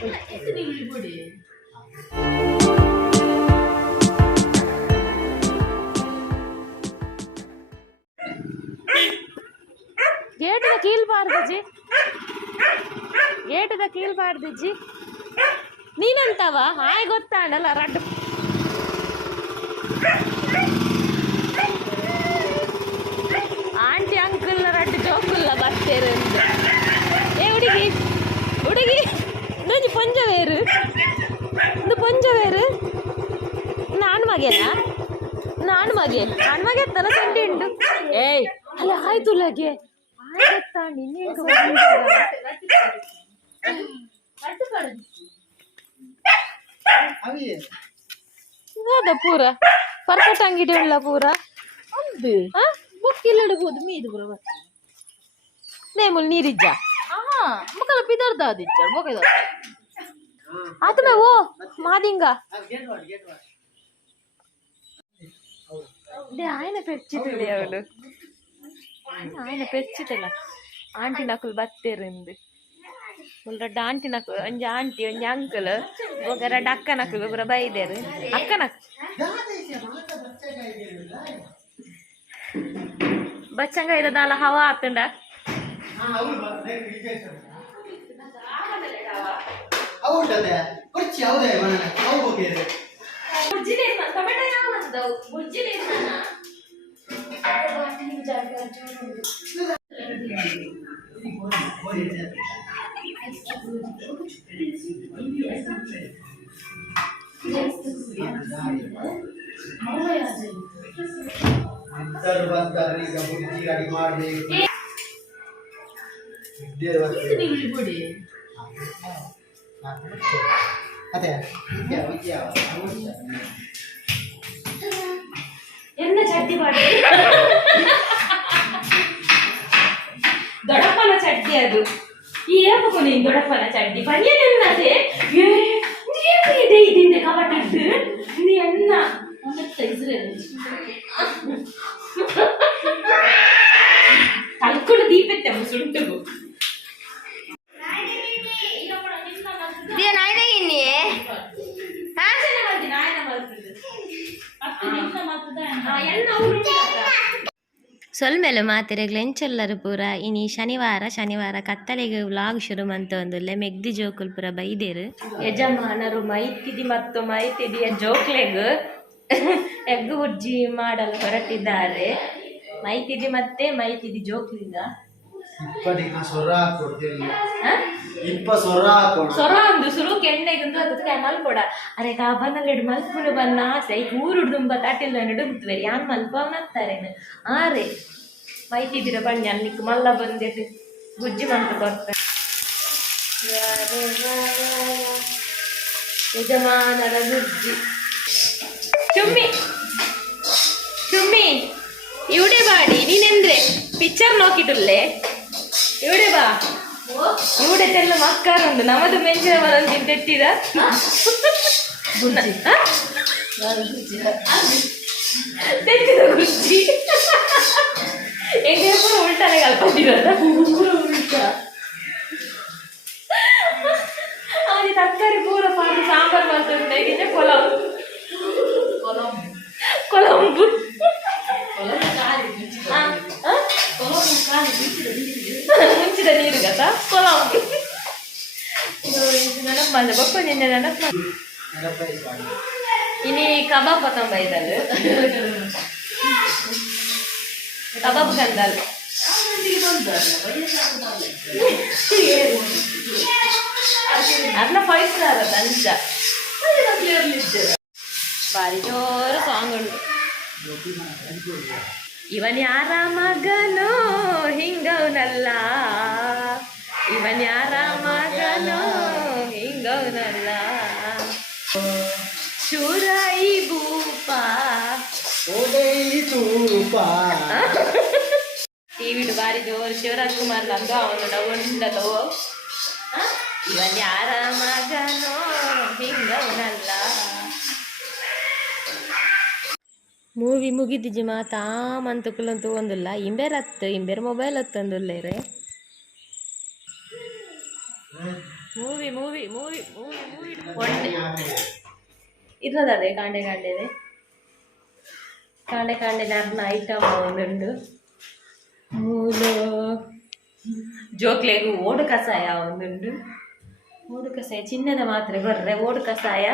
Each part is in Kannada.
ಗೇಟದ ಕೀಳ್ಬಾರ್ದಜ್ಜಿ, ಗೇಟದ ಕೀಳ್ಬಾರ್ದಜ್ಜಿ. ನೀನಂತವ ಹಾಯ್ ಗೊತ್ತಾಡಲ್ಲ ರಡ್ಡು. ಆಂಟಿ ಅಂಕಲ್ ರಡ್ಡು ಜೋಕುಲ್ಲ ಬರ್ತೇರು. ಏ ಹುಡುಗಿ ಹುಡುಗಿ ನೋಡಿ ಪೊಂಜವೇರು, ಇದು ಪೊಂಜವೇರು. ನಾನು ಮಗೆನಾ, ನಾನು ಮಗೆ ಎತ್ತಲ್ಲ ಸಂಡಿ ಉಂಟು. ಏಯ್ ಅಲ್ಲ ಆಯ್ತು ಲಗೆ ಆಯ್ತಾ ನಿನ್ನೆ ಅದ ಪೂರ ಪರ್ಫೆಕ್ಟ್ ಅಂಗಡಿ ಉಳ್ಳ ಪೂರ ಬುಕ್ ಇಲ್ಲಡ್ಬೋದು ಮೀದು ಪೂರ ನೇಮುಲ್ ನೀರಿಜ್ಜ ಮಕ್ಕಳ ಪಿದರ್ದ ಅದಿಜ್ಜ ಬೊಕ ಆತ ಓ ಮಾದಿಂಗ ఆయన పెచ్చితులే ಅವಳು, ఆయన పెచ్చిತಲ್ಲ. ಆಂಟಿ ನಕುಲ್ ಬತ್ತೇರಿಂದು ರಡ್ಡ ಆಂಟಿ ನಕು ಒಂಜಿ ಆಂಟಿ ಒಂಜಿ ಅಂಕಲ್ ಒಗ ರಡ್ಡ ಅಕ್ಕ ನಕುಲ್ ಒಬ್ಬರ ಬೈದೇರು. ಅಕ್ಕ ನಕ್ ಬಚ್ಚಂಗ ಇರೋದಲ್ಲ ಹವಾ ಆತಂಡ. என்ன சட்டி பாடு ದೊಡ್ಡಪ್ಪನ ಚಡ್ಡಿ ಅದು. ಈ ಏಪಕು ನೀನು ದೊಡ್ಡಪ್ಪನ ಚಡ್ಡಿ ಪನ್ಯನನ್ನದೆ ಇದೆ ಇದಿಂದೆ ಕಬಟ್ಟಿದ್ದು ನೀ ಅನ್ನ ಕಲ್ಕೊಂಡು ದೀಪತ್ತೆ ಸುಂಟು ಸೊಲ್ಮೆಲು ಮಾತಿರೆಗ್ಲು ಎಂಚೆಲ್ಲರು ಪೂರ ಇನಿ ಶನಿವಾರ ಕತ್ತಲೆಗೆ ವ್ಲಾಗ್ ಶುರು ಮಂತೊಂದುಲ್ಲೆ ಮೆಗ್ದಿ ಜೋಕುಲು ಪೂರ ಬೈದೇರು. ಯಜಮಾನರು ಮೈತಿದಿ ಮತ್ತು ಮೈತಿದಿಯ ಜೋಕ್ಲೆಗ್ ಎಗ್ ಉಜ್ಜಿ ಮಾಡಲು ಹೊರಟಿದ್ದಾರೆ. ಮೈತಿದಿ ಮತ್ತೆ ಮೈತಿದಿ ಜೋಕ್ಲಿಂದ ಸೊರ ಒಂದು ಸುರು ಕೆಣ್ಣೆಗೊಂದು ಅದಕ್ಕೆ ಮಲ್ಪೊಡ ಅರೆ ಕಾಬನಲ್ಲೆಡು ಮಲ್ಪುನು ಬನ್ನ ಆಸೆ ಊರುಡು ತುಂಬ ತಟಿಲ್ಲ ನಡುಗುತ್ತವೆ ಯಾನ್ ಮಲ್ಪವನತ್ತಾರೇನು ಆರೆ ಮೈತಿದಿರ ಬಣ್ಣ ಅನ್ನಿಕ್ ಮಲ್ಲ ಬಂದಿಟ್ಟು ಗುಜ್ಜಿ ಮಂತ ಬರ್ತಾರೆ. ಯಜಮಾನರ ಗುಜ್ಜಿ ಚುಮ್ಮಿ ಚುಮ್ಮಿ ಇವಡೆ ಬಾಡಿ ನೀನೆಂದ್ರೆ ಪಿಕ್ಚರ್ ನೋಕಿಟುಲ್ಲೆ ಇವಡೆ ಬಾ ಇವಡೆ ತೆಲ್ಲ ಮಕ್ಕಾರ ಉಂಟು ನಮ್ಮದು ಮೆಂಚಿನ ಮನೊಂದು ತೆಟ್ಟಿದ ತೆತ್ತಿದ ಗುಜ್ಜಿ ಎಂಗೆ ಪೂರ ಉಲ್ಟಾನೆ ಕಲ್ಪಟ್ಟಿರೋದ ಉಲ್ಟಾ ಅವನಿಗೆ ತರಕಾರಿ ಪೂರ ಪಾಡು ಸಾಂಬಾರು ಮಾಡ್ತಾರೆ ಹೇಗಿದೆ ಕೊಲಂಬು ಕೊಲಂಬು ಮುಂಚಿದ ನೀರು ಗತ ಕೊಲಂಬು ನೆನಪು ಬಂದ ಬೊಕ್ಕ ನಿನ್ನೆ ನೆನಪು ಇನಿ ಕಬಾಬ್ ಪತಂಬ ಇದಲ್ಲ ಕಬಾಬ್ ಕಂದಲ್ ಅರ್ನ 5 ಸ್ಟಾರ್ ಅದ ಅಂಚ ಬಾರಿ ಜೋರು ಸಾಂಗ್ ಉಂಟು. ಇವನ್ ಯಾರ ಮಗನೋ ಹಿಂಗವನಲ್ಲ, ಇವನ್ ಯಾರ ಮಗನೋ ಹಿಂಗವನಲ್ಲ, ಶೂರಾಯಿ ಭೂಪ ಟಿವಿಡು ಬಾರಿ ಜೋರು ಶಿವರಾಜ್ ಕುಮಾರ್ ನಂದು ಅವನು ಉಂಡದು. ಇವನ್ ಯಾರ ಮಗನೋ ಹಿಂಗವನಲ್ಲ. ಮೂವಿ ಮುಗಿದಿಜ್ಜಿ ಮಾತಾ ಮಂತುಕುಲಂತೂ ಒಂದಿಲ್ಲ ಇಂಬೇರ್ ಮೊಬೈಲ್ ಹತ್ತಂದುಲ್ಲೇರೆ movie movie movie movie movie ಒಳ್ಳೆ ಇರ್ತದೆ ಕಾಂಡೆ ಕಾಂಡೆದೆ ಕಾಂಡೆ ಕಾಂಡೆದ ಅರ್ನ ಐಟಮ್ ಒಂದುಂಡು ಮೂಲು ಜೋಕ್ಲೆಗು ಓಡು ಕಷಾಯ ಒಂದುಂಡು ಓಡು ಕಷಾಯ ಚಿನ್ನದ ಮಾತ್ರೆ ಬರ್ರೆ ಓಡು ಕಷಾಯ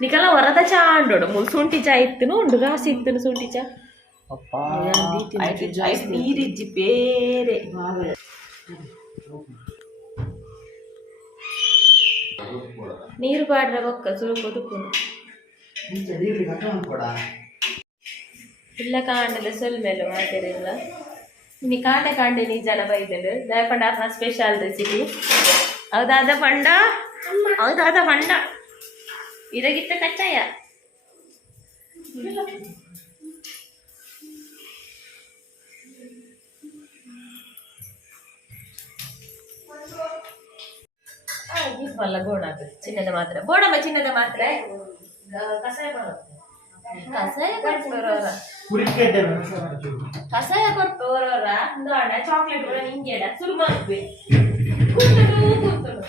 ನಿಕಲ ಹೊರದ ಚಾ ಅಂಡೋಡು ಶುಂಠಿ ಚಾ ಇತ್ತನು ಉಂಡು ರಾಸಿ ಇತ್ತನು ಶುಂಠಿ ಚಾ ನೀರಿಜ್ಜಿ ಬೇರೆ ನೀರು ಪಾಡ್ರೆ ಬೊಕ್ಕ ಸುರುಕು ತುಕ್ಕುನು ಇಲ್ಲ ಕಾಂಡದ ಸೊಲ್ಮೆಲ್ಲ ಮಾಡ್ತಿರಲಿಲ್ಲ ಇನ್ನು ಕಾಂಡೆ ಕಾಂಡೆ ನೀ ಜನ ಬೈದರು ದಯಪಂಡ ಅರ್ನ ಸ್ಪೆಷಲ್ ರೆಸಿಪಿ ಹೌದಾದ ಪಂಡ ಹೌದಾದ ಪಂಡ ಇದಾಗಿತ್ತ ಕಚ್ಚಾಯ ಬಲ್ಲ ಗೋಣ ಚಿನ್ನದ ಮಾತ್ರ ಬೋಡಮ್ಮ ಚಿನ್ನದ ಮಾತ್ರ ಕಷಾಯ ಬರುತ್ತೆ ಕಷಾಯ ಕೊಡ್ತವರವರ ಕಷಾಯ ಕೊಡ್ತವರವರ ನೋಡ ಚಾಕ್ಲೇಟ್ ಕೂಡ ನಿಂಗೆ ಸುರು ಮಾಡ್ಬೇಕು ಕೂತಲು ಕೂತಲು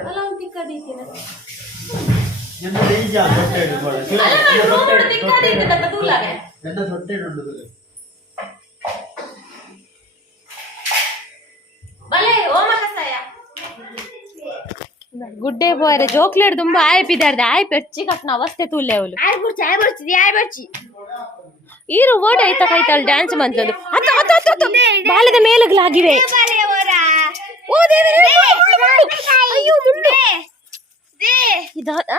ಅಲ್ಲ ಒಂದು ತಿಕ್ಕದೀತಿನ ಗುಡ್ಡೆ ಪೋರೆ ಜೋಕ್ಲೇಟ್ ತುಂಬಾ ಆಯ್ಪಿದಾರ್ದೆ ಆಯ್ಪು ಹೆಚ್ಚಿ ಕಟ್ನ ಅವಸ್ಥೆ ತುಲ್ಲೆ ಅವಳು ಈರು ಓಡ ಐತ ಕೈತಲ್ ಡ್ಯಾನ್ಸ್ ಮಂತದ್ದು ಬಾಲದ ಮೇಲಗ್ಲಾಗಿವೆ ಓ ದೇವರೇ ಅಯ್ಯೋ ಇದಾದ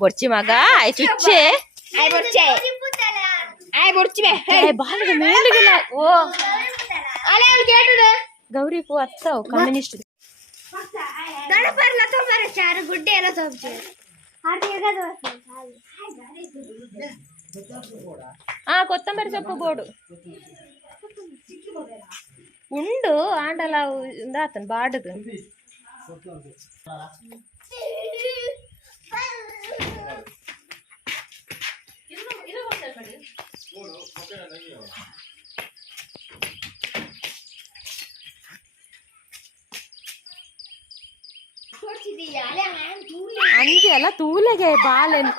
ಬೊರ್ಚಿ ಮಗ ಆಯ್ ಚುಚ್ಚೆ ಬಾಲದ ಮೇಲಿಗೆಲ್ಲ ಓ ಗೌರಿ ಪೂ ಅತ್ತವು ಕಮ್ಯುನಿಸ್ಟ್ ಗುಡ್ಡೆ ಎಲ್ಲ ಕೊತ್ತಂಬರಿ ಸೊಪ್ಪು ಬೋಡು ಉಂಡು ಆಂಡಲ ಆತನ್ ಬಾಡದು ಅಂಜಿ ಅಲ್ಲ ತೂಲೆಗೆ ಬಾಲೆನ್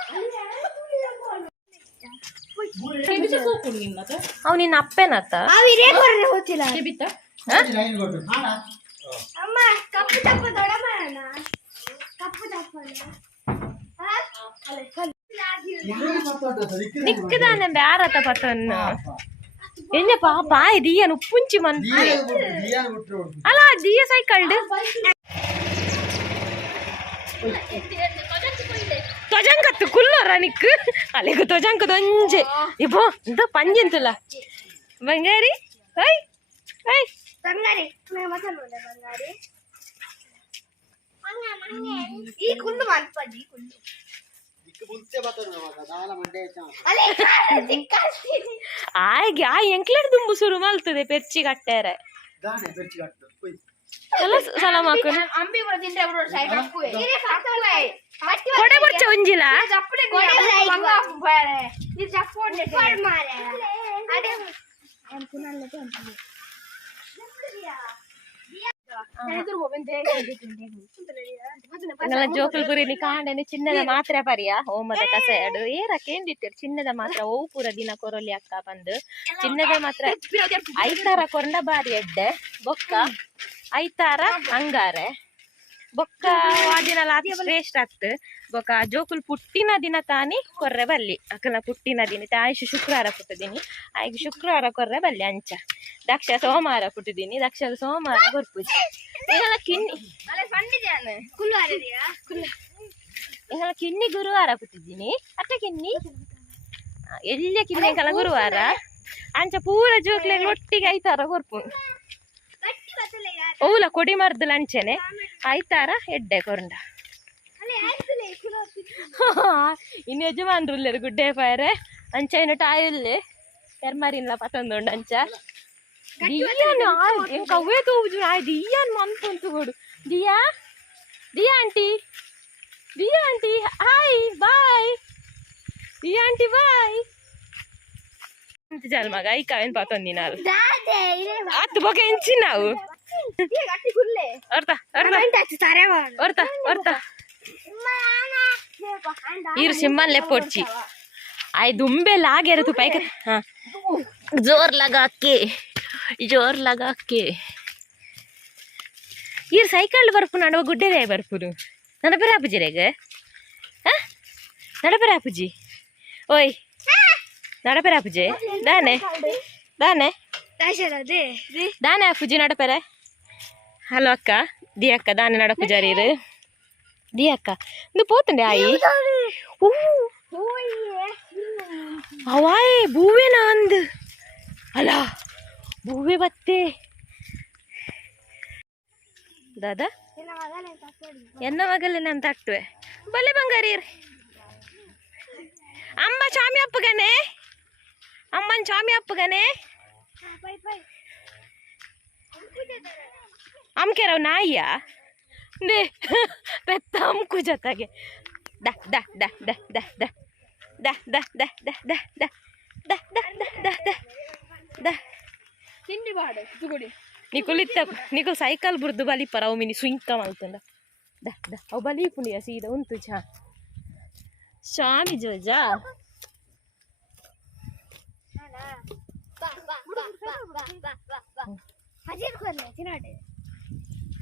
ಅವ್ ನಿನ್ನ ಅಪ್ಪೇನತ್ತ ನಿಕ್ಕದಾನೆ ಬ್ಯಾರತ ಪತನ್ನ ಎನ್ನ ಪಾಪ ದಿಯನ್ ಉಪ್ಪುಂಚಿ ಮಂತ್ ಅಲ್ಲ ದಿಯ ಸೈಕಲ್ ತೊಜಂಕತ್ತು ಕುಲ್ಲೋರ ನಿಕ್ ಅಲ್ಲಿಗೆ ತೊಜಂಕ ದೊಂಜೆ ಇಪ್ಪೋ ಇಂತ ಪಂಜಂತಲ್ಲ ಬಂಗಾರಿ ಹೈ ಹೈ ಬಂಗಾರಿ ಬಂಗಾರಿ ಈ ಕುಂದು ಮಲ್ಪಜಿ ಕುಂದು ಆಯ್ಗೆ ಆ ಎಂಕ್ಲೆಡ್ ದುಂಬು ಶುರು ಮಲ್ತದೆ ಪೆರ್ಚಿ ಕಟ್ಟೆರೆ ಕೊಡೆ ಬರ್ಚ ಒಂಜಿಲ ಜೋಕಲ್ ಪುರಿ ನಿ ಕಾಂಡೆ ಚಿನ್ನದ ಮಾತ್ರ ಪರಿಯ ಹೋಮದ ಕಸೆಯಡು ಏರಕೇಂದಿಟ್ಟಿರು ಚಿನ್ನದ ಮಾತ್ರ ಓ ಪೂರ ದಿನ ಕೊರೊಲಿ ಅಕ್ಕ ಬಂದು ಚಿನ್ನದ ಮಾತ್ರ ಐತಾರ ಕೊರಂಡ ಬಾರಿ ಎಡ್ಡೆ ಬೊಕ್ಕ ಐತಾರ ಹಂಗಾರೆ ಬೊಕ್ಕ ಆ ದಿನ ಶ್ರೇಷ್ಠ ಆಗ್ತು ಬೊಕ್ಕ ಜೋಕುಲ್ ಪುಟ್ಟಿನ ದಿನ ತಾನಿ ಕೊರ್ರೆ ಬಲ್ಲಿ ಅಕ್ಕನ ಪುಟ್ಟಿನ ದಿನ ಆಯುಷ್ ಶುಕ್ರವಾರ ಪುಟ್ಟಿದೀನಿ ಆಯ್ಕೆ ಶುಕ್ರವಾರ ಕೊರ್ರೆ ಬಲ್ಲಿ ಅಂಚ ದಕ್ಷ ಸೋಮವಾರ ಪುಟ್ಟಿದೀನಿ ದಕ್ಷ ಸೋಮವಾರ ಕೊರ್ಪುಜಿ ಈಗೆಲ್ಲ ಕಿನ್ನಿ ಈಗೆಲ್ಲ ಕಿನ್ನಿ ಗುರುವಾರ ಪುಟ್ಟಿದ್ದೀನಿ ಅಟ್ಟ ಕಿನ್ನಿ ಎಲ್ಲ ಕಿನ್ನಿ ಕಲ ಗುರುವಾರ ಅಂಚ ಪೂರ ಜೋಕ್ಲೆ ಒಟ್ಟಿಗೆ ಐತಾರ ಕೊರ್ಪು ಓಲ ಕೊಡಿ ಮರ್ದ ಲಂಚನೆ ಐತಾರ ಎಡ್ಡೆ ಕೊರಂಡ ಇನ್ನು ಯಜಮಾನ್ರುಲ್ಲೇರು ಗುಡ್ಡೆ ಪಾಯರೆ ಅಂಚ ಏನು ಟಾಯಲ್ಲೇ ಎರ್ಮರಿನ್ಲ ಪತ್ತೊಂದುಂಡು ಅಂಚ ದಿಯಾನ್ ಎಂಕ ಅವೇ ತೋಜು ಆಯ್ ದಿಯಾನ್ ಮನ್ಪುಂತು ಕೊಡು Diya Diya aunty Diya aunty hi bye Diya aunty bye ಅಂತ ಜಲ್ ಮಗ ಈ ಕಾವೇನ್ ಪಾತೊಂದಿನಾರು ಆತು ಬೊಕ ಎಂಚಿ ನಾವು ಹೊರ್ತಾ ಹೊರ್ತಾ ಹೊರ್ತಾ ಇರು ಸಿಂಹನ್ ಲೆಪ್ಪೊಡ್ಚಿ आय दुम्बे लागे रे तू पैक हाँ जोर लगा के ये साइकिल बर्फु नडव गुड्डे दे बर्फु नडपे रापुजी रेगे हाँ नडपे रापुजी ओय नडपे रापुजी दाने दाने दाने आपुजी नडपे रे हलो अक्क दी अक्क दाने नडपुजारी रे दी अक्क इंदु पोतुंडे आयी अवाए बूवे नांद अला बूवे बत्ते दादा एन्न मगले नान तट्टुवे बले बंगारी अम्म चामी अಪ್ಪಗನೆ अम्मन चामी अಪ್ಪगने अम्केरव नाय्या ने पेत्त अम्कु जतगे दा दा दा दा दा दा दा दा दा दा दा दा दा दा दा दा दा ತಿಂಡಿ ಬಾಡ ತುಗುಡಿ ನಿಕುಲಿತ್ತ ನಿಕುಲ್ ಸೈಕಲ್ ಬುರ್ದು ಬಲಿ ಪರ ಅವು ಮಿನಿ ಸ್ವಿಂಕ ಮಲ್ತಂಡ ದ ದ ಅವು ಬಲಿ ಪುನಿಯ ಸೀದಾ ಉಂಟು ಚಾ ಶಾಮಿ ಜೋಜಾ ಹಜಿರ್ ಕೊರ್ಲೆ ಚಿನಾಡೆ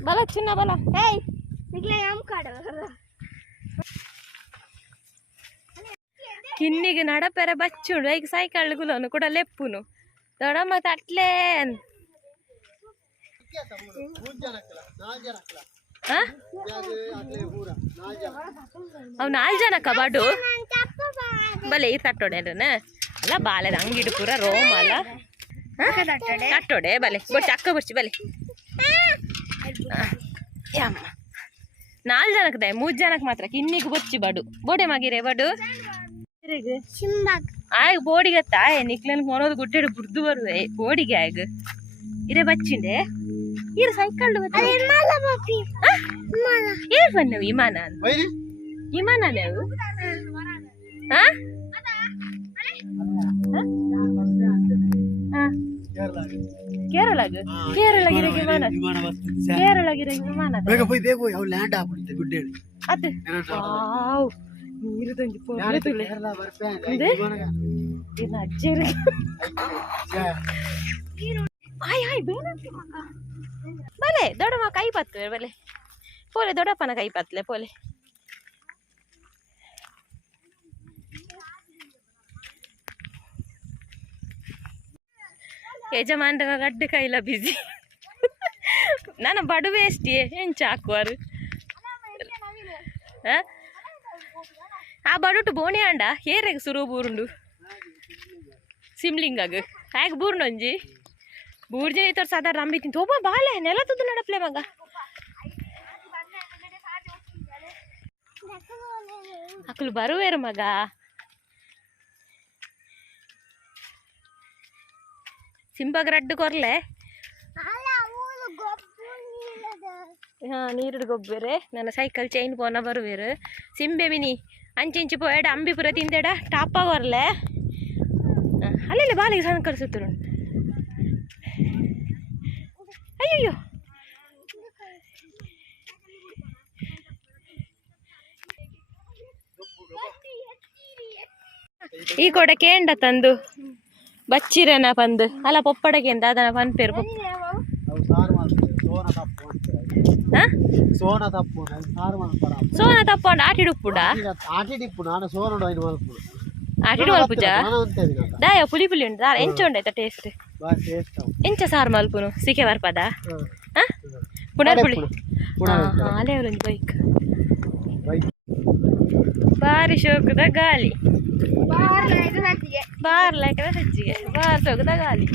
ಬಲ ಚಿನ್ನ ಬಲ ಏಯ್ ನಿಗ್ಲೆ ಆಮ್ ಕಾಡ ಕಿನ್ನಿಗೆ ನಡಪೆರೆ ಬಚ್ಚುಂಡು ಈಗ ಸೈಕಲ್ ಗುಲೋನು ಕೂಡ ಲೆಪ್ಪುನು ದೊಡ ಮತ್ತೆ ಅಟ್ಲೇ ಅವ್ 4 ಜನಕ್ಕ ಬಾಡು ಬಲೆ ಈ ತಟ್ಟೋಡೆ ಅಲ್ಲ ಬಾಲೆದ ಅಂಗಿಡು ಪೂರ ರೋಮ್ ಅಲ್ಲ ತಟ್ಟೋಡೆ ಬಲೆ ಬೊಚ್ಚ ಅಕ್ಕ ಬರ್ಚಿ ಬಲೆ ಯಮ್ಮ 4 ಜನಕ್ಕದೆ 3 ಜನಕ್ಕೆ ಮಾತ್ರ ಕಿನ್ನಿಗೆ ಬೊಚ್ಚಿ ಬಾಡು ಬೋಡೆ ಮಗಿರೆ ಬಾಡು ಆಗ ಬೋಡಿಗತ್ತ ನಿಕ್ಲನ್ ಮೊನೋದು ಗುಡ್ಡೆಡು ಬುರ್ದು ಬರುವೆ ಬೋಡಿಗೆ ಆಗ ಇರೆ ಬಚ್ಚಿಂಡೆ ಇರ ಸೈಕಲ್ ಏನ್ ಬನ್ನವು ವಿಮಾನ ವಿಮಾನ ನೀವು ಕೇರಳಗ ಕೇರಳಗಿರ ವಿಮಾನ ಕೇರಳಗಿರ ವಿಮಾನ ಅದು ನೀರು ತಂಗಿ ಅಜ್ಜರು ಆಯ್ ಆಯ್ ಬಲೆ ದೊಡ್ಡಮ್ಮ ಕೈ ಪತ್ತವೆ ಬಲೆ ಪೋಲೆ ದೊಡ್ಡಪ್ಪನ ಕೈ ಪತ್ತಲೆ ಪೋಲೆ ಯಜಮಾನ್ರ ಗಡ್ಡೆ ಕೈಲ ಬಿಸಿ ನನ್ನ ಬಡುವೆ ಅಷ್ಟೇ ಹೆಂಚ ಹಾಕುವರು ಆ ಬಡುಟು ಬೋಣಿ ಅಂಡ ಹೇರೆಗೆ ಸುರು ಬೂರುಂಡು ಸಿಮ್ಲಿಂಗಾಗ ಹೇಗೆ ಬೂರ್ನೊಂಜಿ ಬೂರ್ಜಿ ತೋರ್ ಸಾಧಾರಣ ರಂಬಿ ತಿಂತು ಒಬ್ಬ ಬಾಲೆ ನೆಲ ತುದ್ದು ನಡಪ್ಲೆ ಮಗ ಅಕ್ಕಲು ಬರುವೇರು ಮಗ ಸಿಂಬಾಗ ರಡ್ಡು ಕೊರ್ಲೆ ಹಾ ನೀರುಡು ಗೊಬ್ಬರೆ ನನ್ನ ಸೈಕಲ್ ಚೈನ್ ಪೋನ ಬರುವೇರು ಸಿಂಬೆ ಮಿನಿ ಅಂಚಿ ಪೋಯಡ ಅಂಬಿಪುರ ತಿಂದೇಡ ಟಾಪ ಕೊರ್ಲೆ ಅಲ್ಲೆಲ್ಲ ಬಾಲಿಗೆ ಸಣ್ಣ ಕಲಿಸುತ್ತರು ಅಯ್ಯಯ್ಯೋ ಈ ಕೊಡೆ ಕೇಂಡ ತಂದು ಬಚ್ಚಿರನ ಪಂದು ಅಲ್ಲ ಪೊಪ್ಪಡಗೆ ಅಂತ ಅದನ್ನ ಪನ್ಪೇರು ಸೋನ ತಪ್ಪಂಡ ಆಟಿಡುಪ್ಪುಡ ಆಟಿಡು ಮಲ್ಪುಜ ದಾಯ ಪುಲಿ ಪುಲಿ ಉಂಟು ಎಂಚ ಉಂಡಾಯ್ತ ಟೇಸ್ಟ್ ಎಂಚ ಸಾರು ಮಲ್ಪುನು ಸಿಕೆ ಬರ್ಪದ ಪುನರ್ ಪುಳಿ ಅಲೆ ಒಂದು ಬೈಕ್ ಬಾರಿ ಶೋಕದ ಗಾಳಿ ಬಾರ್ಲಾಕದ ಸಜ್ಜಿಗೆ ಬಾರ್ ಶೋಕದ ಗಾಳಿ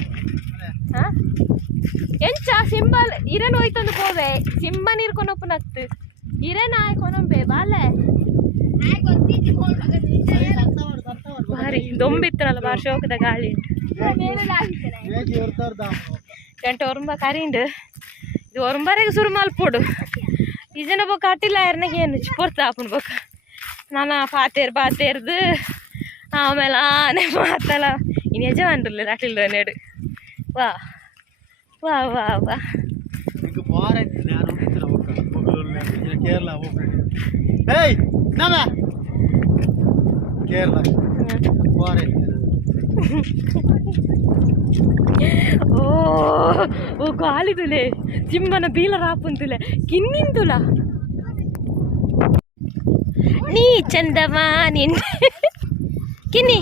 ಎಂಚ ಸಿಂಬಲ್ ಇರನ್ ಹೋಯ್ತಂದು ಪೋವೆ ಸಿಂಬ ನೀರ್ಕೊಂಡು ಒಪ್ಪನತ್ತು ಇರನ್ ಆಯ್ಕೊನೊಂಬೆ ಬಾಲೆ ಬಾರಿ ದೊಂಬಿತ್ತನಲ್ಲ ಬಾರಿ ಶೋಕದ ಗಾಳಿ ಉಂಟು ಗಂಟೆ ಒರಂಬ ಕರಿಂಡು ಇದು ಒರಂಬರೆಗೆ ಸುರು ಮಲ್ಪೋಡು ಈ ಜನ ಬೊಕ್ಕ ಅಟ್ಟಿಲ್ಲ ಯಾರನಾಗ ಏನು ಪೊರ್ತ ಹಾಪುನ್ ಬೊಕ್ಕ ನಾನು ಪಾತೇರ್ದು ಆಮೇಲೆ ಆನೆ ಮಾತಲ್ಲ ಇನ್ನು ಯಜಮಾನ್ರಲ್ಲ ರಾಟಿಲ್ದ ನೆಡು ವಾ ವಾ ವಾ ವಾ ಕೇರಳ ఓ ఓ కాలిదులే జిమ్మన బీల రాపుంతులే కిన్నింతుల నీ చందమా నిన్న కిన్ని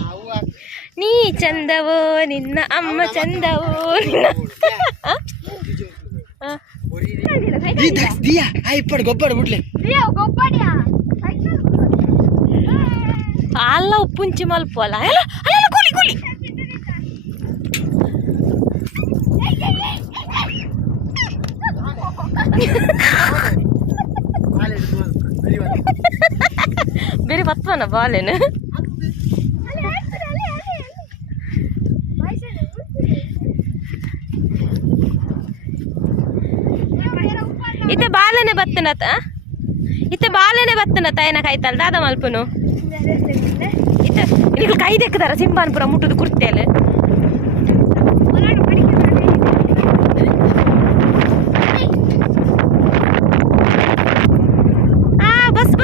నీ చందవో నిన్న అమ్మ చందవో అల్ల ఉప్పుంచి మలుపోలా కూలి కూలి ಬೇರೆ ಬತ್ತವನ ಬಾಲೇನು ಇತ್ತೆ ಬಾಲನೆ ಬತ್ತನತ ಏನ ಕಾಯ್ತಲ್ಲ ದಾದ ಮಲ್ಪನು ಇತ್ತೆ ನೀವು ಕೈ ದೆಕ್ಕದಾರ ಸಿಂಬಾನ್ಪುರ ಮುಟ್ಟುದು ಕುರ್ತೆಯಲ್ಲಿ ಬಸ್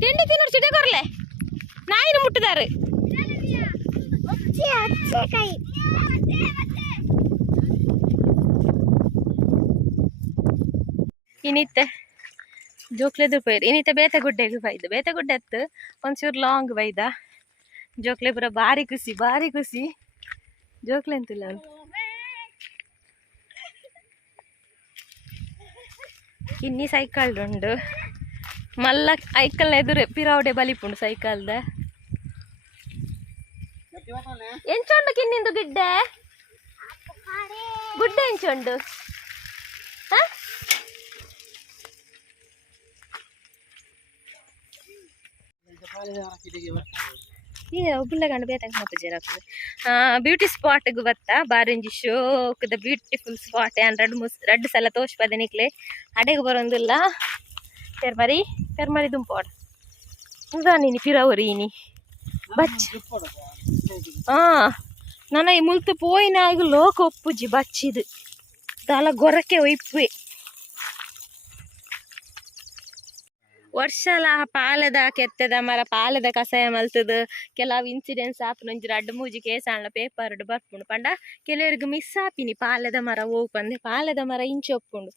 ತಿಂಡಿ ತಿನ್ನೋರು ಸಿಟೆ ಕೊರ್ಲೆ ನಾಯಿನ ಮುಟ್ಟಿದಾರೆ ಇನ್ನಿತ್ತೆ ಜೋಕ್ಲೆದು ಪೈರು ಇನ್ನಿತ್ತೆ ಬೇತಗುಡ್ಡೆಗೆ ಬೈದು ಬೇತಗುಡ್ಡೆ ಎತ್ತು ಒಂಚೂರು ಲಾಂಗ್ ಬೈದ ಜೋಕ್ಲೆ ಪುರ ಭಾರಿ ಖುಷಿ ಜೋಕ್ಲೆ ಅಂತಿಲ್ಲ ಅವನು ಇನ್ನಿ ಸೈಕಲ್ ಉಂಡು ಮಲ್ಲ ಐಕಲ್ನ ಎದುರು ಪಿರಾವಡೆ ಬಲಿಪುಂಡು ಸೈಕಲ್ದ ಎಂಚೊಂಡು ಕಿನ್ನಿಂದು ಗುಡ್ಡೆ ಎಂಚೊಂಡು ಈಗ ಒಬ್ಬಲ್ಲ ಗಂಡು ಬೇತಂಗ ಮಪ್ಪಜೇರಾಗ್ತದೆ ಬ್ಯೂಟಿ ಸ್ಪಾಟ್ಗೆ ಬತ್ತಾ ಬಾರಿಂಜಿ ಶೋಕ್ದ ಬ್ಯೂಟಿಫುಲ್ ಸ್ಪಾಟ್ ಎರಡು ಸಲ ತೋರ್ಸ್ಪದೆ ನಿಕ್ಲೆ ಅಡೆಗೆ ಬರೋದಿಲ್ಲ ಪೆರ್ಮರಿ ದುಂಪಾಡ ನೀನು ಪಿರವರಿ ಇನಿ ಬಚ್ ನನ್ನ ಈ ಮುಲ್ತು ಪೋಯಿನಾಗ ಲೋಕ ಒಪ್ಪುಜಿ ಬಚ್ಚಿದು ತಲ ಗೊರಕೆ ಒಯ್ಪುವೆ ವರ್ಷಲ ಪಾಲದ ಕೆತ್ತದ ಮರ ಪಾಲದ ಕಸಾಯ ಮಲ್ತದ ಕೆಲವು ಇನ್ಸಿಡೆನ್ಸ್ ಆಪುನ ಒಂಜಿ ರಡ್ಡು ಮೂಜಿ ಕೇಸ್ ಆನ್ಲ ಪೇಪರ್ ಬರ್ಪುಂಡು ಪಂಡ ಕೆಲವರಿಗೆ ಮಿಸ್ ಆಪಿನಿ ಪಾಲದ ಮರ ಹೋಗ್ಪಂದೆ ಪಾಲದ ಮರ ಇಂಚೆ ಒಪ್ಪುಂಡು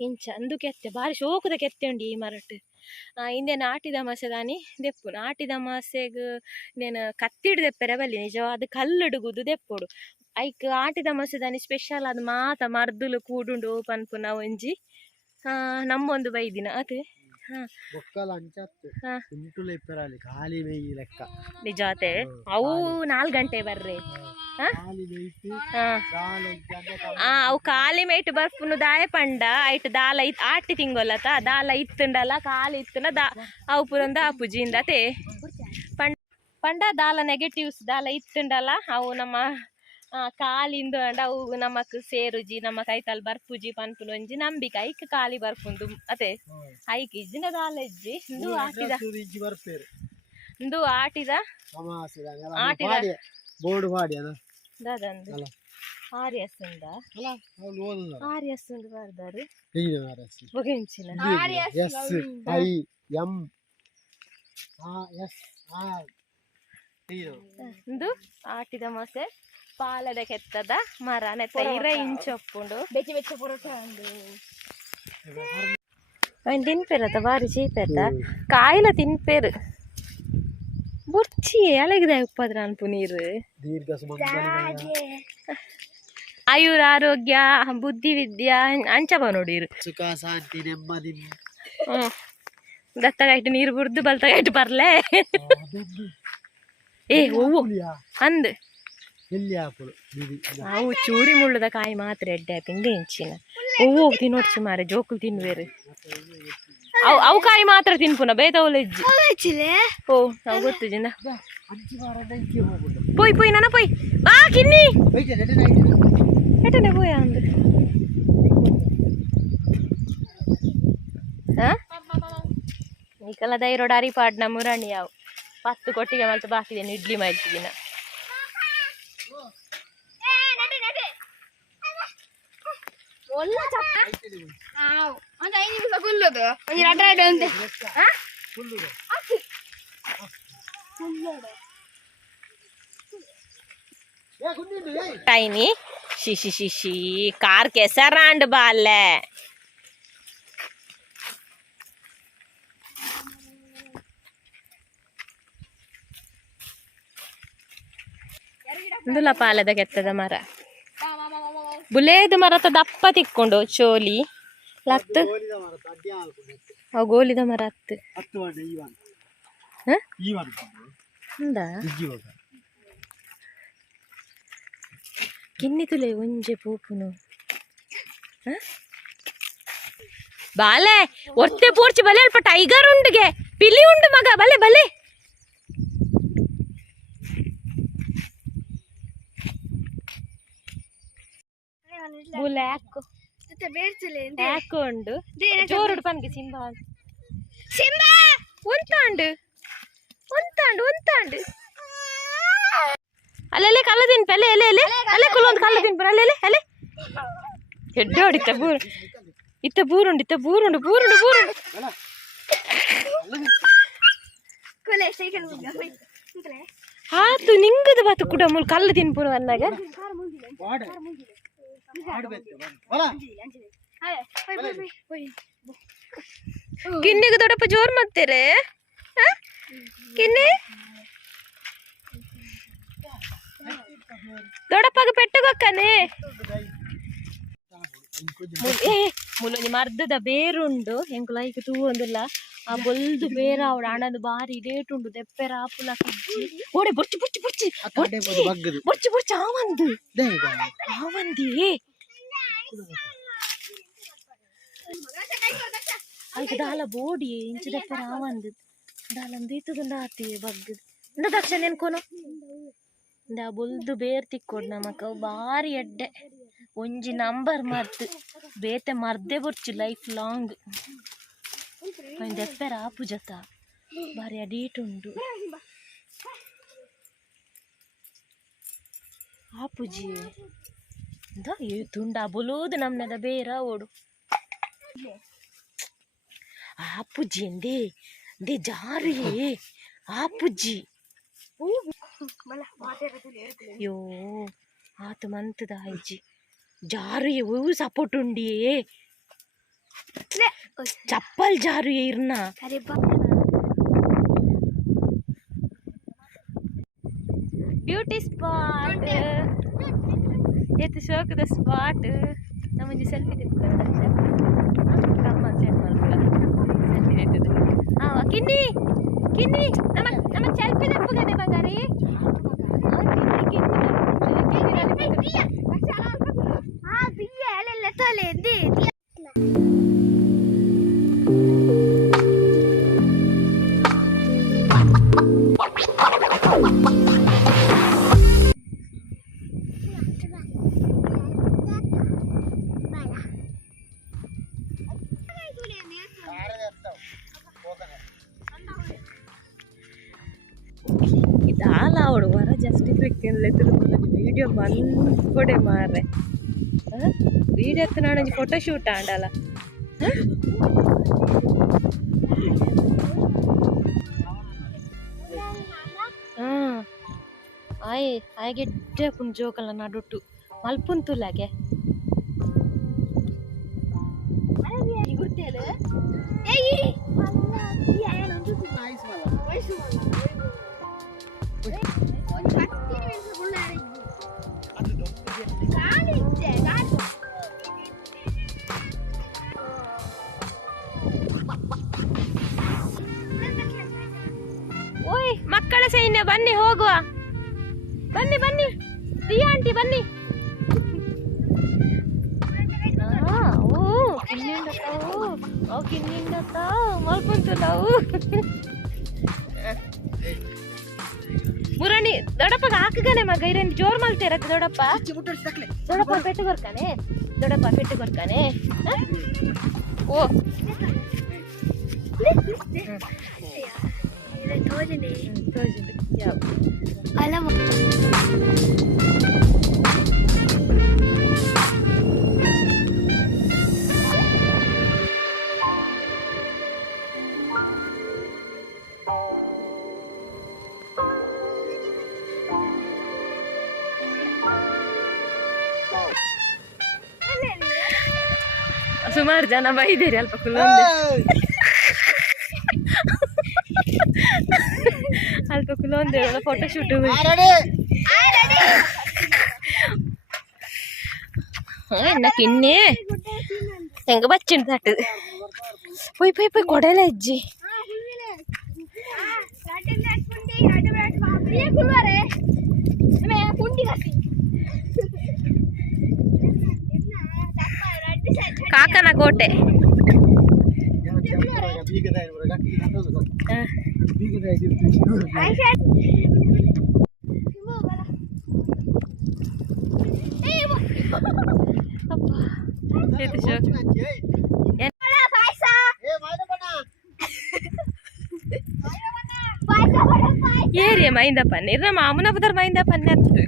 ಇಂಚ ಅಂದು ಕೆತ್ತೆ ಬಾರಿ ಶೋಕದ ಕೆತ್ತೆ ಉಂಡು ಈ ಮರಟ್ಟು ಹಿಂದೆ ನಾಟಿದ ಮಸದಾನಿ ದೆಪ್ಪು ನಾಟಿದ ಮಸೆಗ್ ನೇನು ಕತ್ತಿಡು ದೆಪ್ಪರೆ ಬಲ್ಲಿ ನಿಜವಾದ ಕಲ್ಲುಡುಗುದು ದೆಪ್ಪುಡು ಐಕ್ ಆಟಿದ ಮಸದಾನಿ ಸ್ಪೆಷಲ್ ಅದು ಮಾತ ಮರ್ದುಲು ಕೂಡುಂಡು ಪನ್ಪುನ ಒಂಜಿ ನಮ್ಮೊಂದು ಬೈದಿನ ಅದೇ ನಿಜಾತೆ ಅವು 4 ಗಂಟೆ ಬರ್ರಿ ಅವು ಖಾಲಿ ಮೇಟ್ ಬರ್ಪುನು ದಾಯ ಪಂಡ ಐಟ್ ದಾಲ ಆಟಿ ತಿಂಗೊಲ್ಲತ ದಾಲ ಇತ್ತುಂಡಲ್ಲ ಖಾಲಿ ಇತ್ತುನ ಅವು ಪುರಂದ ಅಪುಜಿಂದ ತೇ ಪಂಡ ದಾಲ ನೆಗೆಟಿವ್ಸ್ ದಾಲ ಇತ್ತುಂಡಲ್ಲ ಅವು ನಮ್ಮ ಕಾಲಿಂದು ಅಂಡ ಅವು ನಮಕ್ ಸೇರುಜಿ ನಮ್ಮ ಕೈತಲ್ ಬರ್ಪುಜಿ ಪನ್ಪುನ ಒಂಜಿ ನಂಬಿಕೆ ಐಕ್ ಕಾಲಿ ಬರ್ಪುಂಡು ಅತೆ ಐಕ್ ಇಜ್ಜಿನ ದಾಲ ಇಜ್ಜಿ ಇಂದು ಆಟಿದ ಆಟಿದ ಬೋರ್ಡ್ ಮಾಡಿ ದಾದಂದು ಆರ್ಯಸ್ ఉందా ಅಲ್ಲ ಅವ್ನು ಓದುದ ಆರ್ಯಸ್ ఉంది ಬರ್ದಾರು ಏನು ಆರ್ಎಸ್ ಬಗೆಂಚಿನ S I M S R ಇಂದು ಆಟಿದ ಮೊಸೆ ಪಾಲದ ಕೆತ್ತದ ಮರ ನೆತ್ತ ಇರ ಇಂಚೊಪ್ಪುಂಡು ಬೆಚ್ಚ ಬೆಚ್ಚ ಪೊರೋಟ ಉಂಡು ಅವನ್ ತಿನ್ಪೇರತ್ತ ಬಾರಿ ಚೀಪೆತ್ತ ಕಾಯಿಲ ತಿನ್ಪೇರು ಬುರ್ಚಿ ಅಲಗಿದ ಉಪ್ಪದ್ರ ಅನ್ಪು ನೀರು ದೀರ್ಘ ಆಯುರ್ ಆರೋಗ್ಯ ಬುದ್ಧಿ ವಿದ್ಯಾ ಅಂಚವ ನೋಡಿರು ಸುಖ ಶಾಂತಿ ನೆಮ್ಮದಿ ದತ್ತಗಾಯ್ತು ನೀರು ಬುರ್ದು ಬಲ್ತಗಾಯ್ತು ಬರ್ಲೆ ಏ ಹೂವು ಅಂದ್ ಎಲ್ಲಿ ಆಪುಳು ಅವು ಚೂರಿ ಮುಳ್ಳದ ಕಾಯಿ ಮಾತ್ರ ಎಡ್ಡೆ ಪಿಂಡಿ ಹೆಂಚಿನ ಹೂವು ತಿನ್ನೋಡ್ಸಿ ಮಾರೆ ಜೋಕುಲು ತಿನ್ವೇರು ಅವು ಕಾಯಿ ಮಾತ್ರ ತಿನ್ಪುನ ಬೇತವಲೆಜ್ಜಿ ಓ ನಾವು ಗೊತ್ತು ಜಿಂದ ಪೋಯ್ ಪೋಯ್ ನನ್ನ ಪೋಯ್ ಬಾ ಕಿನ್ನಿ ಎಟನೆ ಪೋಯ ಅಂದ್ ಈ ಕಲ ದೈರೋಡ ಅರಿಪಾಡ್ನ ಮುರಾಣಿ ಯಾವು 10 ಕೊಟ್ಟಿಗೆ ಮತ್ತೆ ಬಾಕಿದೆ ಇಡ್ಲಿ ಮಾಡ್ತಿದ್ದೀನ ಟೈನಿ ಶಿಶಿ ಶಿಶಿ ಕಾರ್ ಕೆಸರಾಂಡ್ ಬಾಲ್ಲೆ ಇಂದುಲ ಪಾಲದ ಕೆತ್ತದ ಮರ ಬುಲೇದು ಮರ ದಪ್ಪ ತಿಕ್ಕೊಂಡು ಚೋಲಿ ಲತ್ತು ಅವು ಗೋಲಿದ ಮರ ಹತ್ತು ಕಿನ್ನಿ ತುಲೆ ಒಂಜೆ ಪೂಪುನು ಬಾಲೆ ಒತ್ತೆ ಪೋರ್ಚಿ ಬಲೆ ಅಲ್ಪ ಟೈಗರ್ ಉಂಡುಗೆ ಪಿಲಿ ಉಂಡು ಮಗ ಬಲೆ ಬಲೆ ಹಾಕೊಂಡು ಜೋರುಡು ಪನ್ಗೆ ಸಿಂಬಾ ಸಿಂಬಾ ಒಂತಾಂಡು ಒಂತಾಂಡು ಒಂತಾಂಡು ಅಲ್ಲೆಲ್ಲ ಕಲ್ಲ ತಿನ್ಪ ಅಲ್ಲೇ ಎಲೆ ಎಲೆ ಅಲ್ಲೇ ಕುಲೊಂದು ಕಲ್ಲ ತಿನ್ಪ ಅಲ್ಲೇ ಎಲೆ ಅಲ್ಲೇ ಹೆಡ್ಡೆ ಹೊಡಿತ ಬೂರು ಇತ್ತ ಬೂರುಂಡು ಇತ್ತ ಬೂರುಂಡು ಬೂರುಂಡು ಬೂರುಂಡು ಆತು ನಿಂಗದ ಬಾತು ಕೂಡ ಮುಲ್ ಕಲ್ಲು ತಿನ್ಪುರು ಅಂದಾಗ ಕಿನ್ನಿಗೆ ದೊಡ್ಡಪ್ಪ ಜೋರ್ ಮಾಡ್ತೀರಿ ಕಿನ್ನಿ ದೊಡ್ಡಪ್ಪಗೆ ಪೆಟ್ಟುಗೊಕ್ಕನೆ ಮುಲ್ಲೊಂದು ಮರ್ದದ ಬೇರುಂಡು ಎಂಕುಲ ಈಗ ತೂ ಒಂದಿಲ್ಲ ಆ ಬೊಲ್ದು ಬೇರ ಅವಡ ಹಣದು ಬಾರಿ ಡೇಟ್ ಉಂಡು ದೆಪ್ಪೆರ ಆಪುಲ ಕಜ್ಜಿ ಓಡೆ ಬೊರ್ಚಿ ಬೊರ್ಚಿ ಬೊರ್ಚಿ ಬೊರ್ಚಿ ಬೊರ್ಚಿ ಆವಂದು ಆವಂದಿ ಆಯ್ತು ದಾಲ ಬೋಡಿ ಇಂಚು ದೆಪ್ಪೆರ ಆವಂದು ದಾಲಂದು ಇತ್ತುದುಂಡ ಆತಿ ಬಗ್ಗದು ಇಂದ ದಕ್ಷ ನೆನ್ಕೋನು ಇಂದ ಬೊಲ್ದು ಬೇರ್ ತಿಕ್ಕೊಡ್ ನಮಕ ಬಾರಿ ಎಡ್ಡೆ ಒಂಜಿ ನಂಬರ್ ಮರ್ದು ಬೇತೆ ಮರ್ದೆ ಬೊರ್ಚಿ ಲೈಫ್ ಲಾಂಗ್ ದೆಪ್ಪೆರ ಆಪು ಜತ ಬಾರಿ ಅಡೀಟ್ ಉಂಡು ಆಪುಜಿ ತುಂಡ ಬೊಲೋದು ನಮ್ನದ ಬೇರ ಓಡು ಆಪುಜಿ ಎಂದೇ ದೇ ಜಾರಿ ಆಪುಜಿ ಅಯ್ಯೋ ಆತ ಮಂತದ ಅಜ್ಜಿ ಜಾರು ಹೂವು ಸಪೋರ್ಟ್ ಉಂಡಿಯೇ ಚಪ್ಪಲ್ ಜಾರು ಇರ್ನ ಬ್ಯೂಟಿ ಸ್ಪಾಟ್ ಎತ್ತು ಶೋಕದ ಸ್ಪಾಟ್ ನಮ್ಮಂಜಿ ಸೆಲ್ಫಿ ತೆಕ್ಕೊಂಡು ಕಮ್ಮ ಸೆಟ್ ಸೆಲ್ಫಿ ತೆತ್ತದು ಕಿನ್ನಿ ಕಿನ್ನಿ ನಮ್ಮ ಸೆಲ್ಫಿ ತೆಪ್ಪಗನೆ ಬಂಗಾರಿ ಇದಾಲ ಅವಡು ವರ ಜಸ್ಟ್ ಕ್ಲಿಕ್ వీడియో మన్పొడే మారే వీడియో ఎత్తున్నాడు ఫోటో షూట్ ఆడాల ಆಯ್ ಆಯ್ಗೆ ಪುನ್ ಜೋಕಲ್ಲ ನಡುಟ್ಟು ಮಲ್ಪುಂತುಲಾಗೆ ಓಯ್ ಮಕ್ಕಳ ಸೈನ್ಯ ಬನ್ನಿ ಹೋಗುವ ಬನ್ನಿ ಬನ್ನಿ ದಿಯಾ ಆಂಟಿ ಬನ್ನಿ ಮಲ್ಪುಂತುಲಾವು ಮುರಣಿ ದೊಡ್ಡಪ್ಪಗ ಹಾಕಗನೆ ಮಗ ಇರೇನು ಜೋರ್ ಮಲ್ತೇರ ದೊಡ್ಡಪ್ಪ ದೊಡ್ಡಪ್ಪ ಪೆಟ್ಟು ಕೊರ್ಕಾನೆ ದೊಡ್ಡಪ್ಪ ಪೆಟ್ಟು ಕೊರ್ಕಾನೆ ಓ ಸುಮಾರು ಜನ ಬೈದೇರಿ ಅಲ್ಪ ಅಲ್ಪ ಕುಲೊಂದೆ ಫೋಟೋ ಶೂಟ್ ಎನ್ನ ಕಿನ್ನಿ ಹೆಂಗ ಬಚ್ಚಿಂಡ್ ತಟ್ಟು ಪೊಯ್ ಪೊಯ್ ಪೊಯ್ ಕೊಡಲ್ಲ ಅಜ್ಜಿ ಕಾಕನ ಕೋಟೆ ಏರಿಯ ಮೈಂದಪ್ಪನ್ ಇರ ಮಾಮೂನ ಬದರ್ ಮೈಂದಪ್ಪನ್ ಅತ್ತು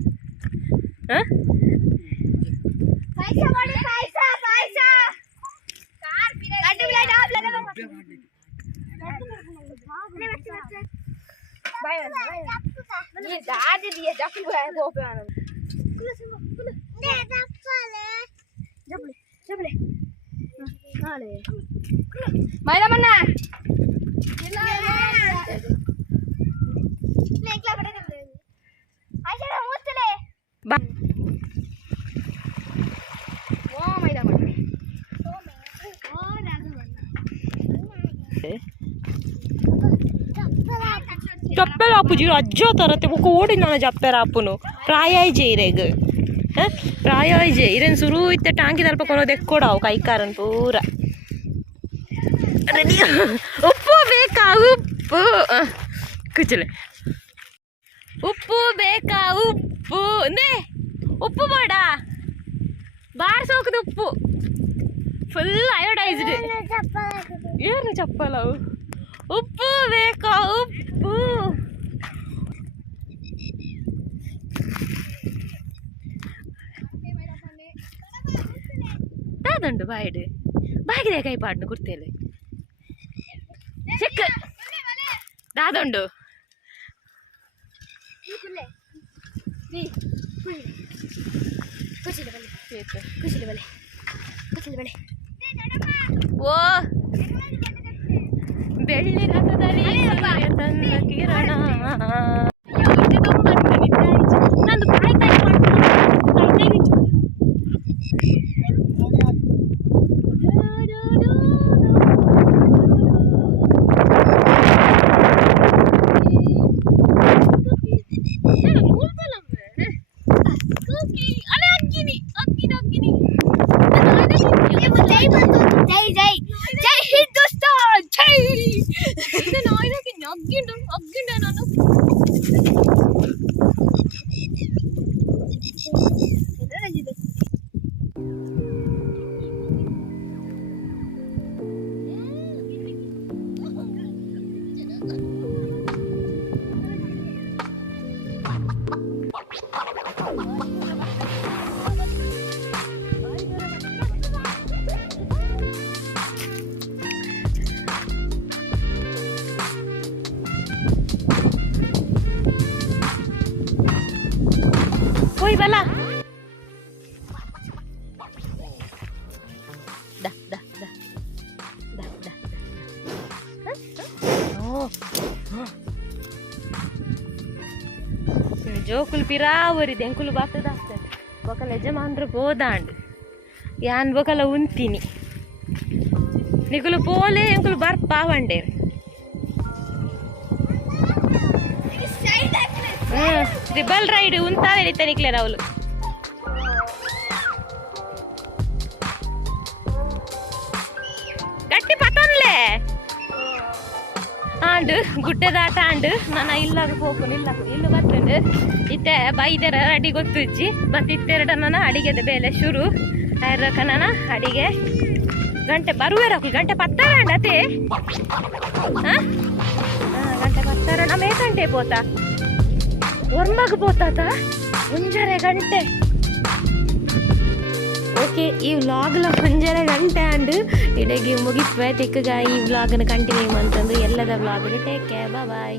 चप्पल जी अज्जो तरते ओडी ना चप्पर आपुनु प्राय जेरेग प्राय जेरन शुरू इतने टांकी तलप को देक्कोड़ाव कईकारन पूरा उप्पु बेका उप्पु कुचले उप्पु बेका उप्पु ने उप्पु बोड़ा बार सोकद उप्पु फुल अयोडैज्ड ಏನು ಚಪ್ಪಲವು ಉಪ್ಪು ಬೇಕಾ ಉಪ್ಪು ದಾದಂಡು ಬಾಯಿಡು ಬಾಯಿಗೆ ಕೈ ಪಾಡ್ನು ಕುರ್ತೇಲೆ ಚೆಕ್ ದಾದಂಡು ಓ ಬೆಳ್ಳಿ ರಥದಲ್ಲಿ ತಂದ ಕಿರಣ ನಂದು ಕಾಯಿ ಕಾಯಿ ಬಲ ಜೋಕುಲು ಪಿರಾವರಿದೆ ಎಂಕುಲು ಬಾತದಾಗ್ತದೆ ಬೊಕಲ ಯಜಮಾನ್ರು ಬೋದಾಂಡ್ ಯಾನ್ ಬೊಕಲ ಉಂತಿನಿ ನಿಕುಲು ಪೋಲೆ ಎಂಕುಲು ಬರ್ಪಾವಂಡೆ ಟ್ರಿಬಲ್ ರೈಡ್ ಉಂತಾವೆ ನಿತ್ತ ನಿಕ್ಲೆ ರಾವುಲು ಗಟ್ಟಿ ಪತೊನ್ಲೆ ಆಂಡ್ ಗುಡ್ಡದಾಟ ಆಂಡ್ ನಾನು ಇಲ್ಲಾಗ ಹೋಗ್ಕೊಂಡು ಇಲ್ಲು ಬರ್ತಂಡು ಇತ್ತೆ ಬೈದರ ಅಡಿ ಗೊತ್ತುಜ್ಜಿ ಮತ್ತು ಇತ್ತೆರಡ ನನ್ನ ಅಡಿಗೆದ ಬೇಲೆ ಶುರು ಐರಕ ನನ್ನ ಅಡಿಗೆ ಗಂಟೆ ಬರುವೆರಕು ಗಂಟೆ ಪತ್ತಾರ ಅತೆ ಗಂಟೆ ಪತ್ತಾರ ನಮ್ಮ ಗಂಟೆ ಪೋತಾ ಒರ್ಮಗ್ పోతాత ಮುಂಜಾನೆ ಗಂಟೆ ಓಕೆ ಈ ವ್ಲಾಗ್ಲ ಮುಂಜಾನೆ ಗಂಟೆ ಅಂಡ್ ಇಡಗಿ ಮುಗಿತ್ವೆ ತಿಕ್ಕಗ ಈ ವ್ಲಾಗ್ನ ಕಂಟಿನ್ಯೂ ಅಂತಂದು ಎಲ್ಲದ ವ್ಲಾಗ್ ಟೇಕ್ ಕೇರ್ ಬಾಯ್